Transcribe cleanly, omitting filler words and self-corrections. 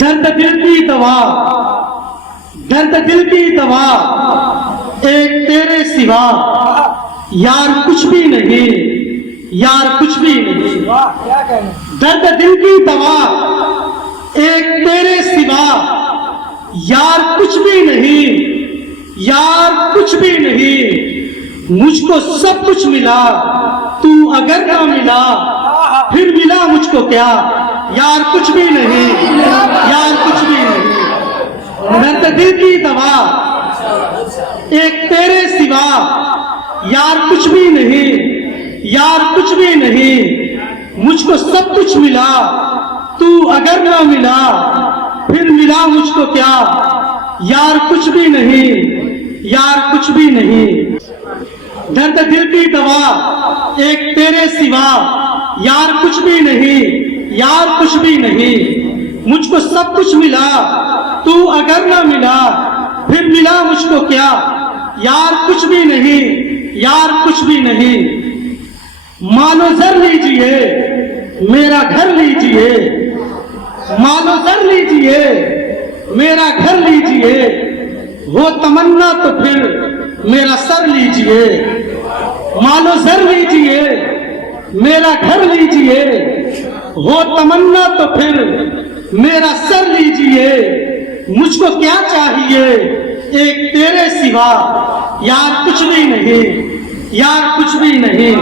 दर्द दिल की दवा, दर्द दिल की दवा एक तेरे सिवा, यार कुछ भी नहीं, यार कुछ भी नहीं। दर्द दिल की दवा एक तेरे सिवा, यार कुछ भी नहीं, यार कुछ भी नहीं। मुझको सब कुछ मिला, तू अगर ना मिला फिर मिला मुझको क्या, यार कुछ भी नहीं, यार कुछ भी नहीं। दर्द दिल की दवा एक तेरे सिवा, यार कुछ भी नहीं, यार कुछ भी नहीं। मुझको सब कुछ मिला, तू अगर ना मिला फिर मिला मुझको क्या, यार कुछ भी नहीं, यार कुछ भी नहीं। दर्द दिल की दवा एक तेरे सिवा, यार कुछ भी नहीं, यार कुछ भी नहीं। मुझको सब कुछ मिला, तू अगर ना मिला फिर मिला मुझको क्या, यार कुछ भी नहीं, यार कुछ भी नहीं। मानो जर लीजिए मेरा घर लीजिए, मानो जर लीजिए मेरा घर लीजिए, हो तमन्ना तो फिर मेरा सर लीजिए। मानो जर लीजिए मेरा घर लीजिए, हो तमन्ना तो फिर मेरा सर लीजिए। मुझको क्या चाहिए एक तेरे सिवा, यार कुछ भी नहीं, यार कुछ भी नहीं।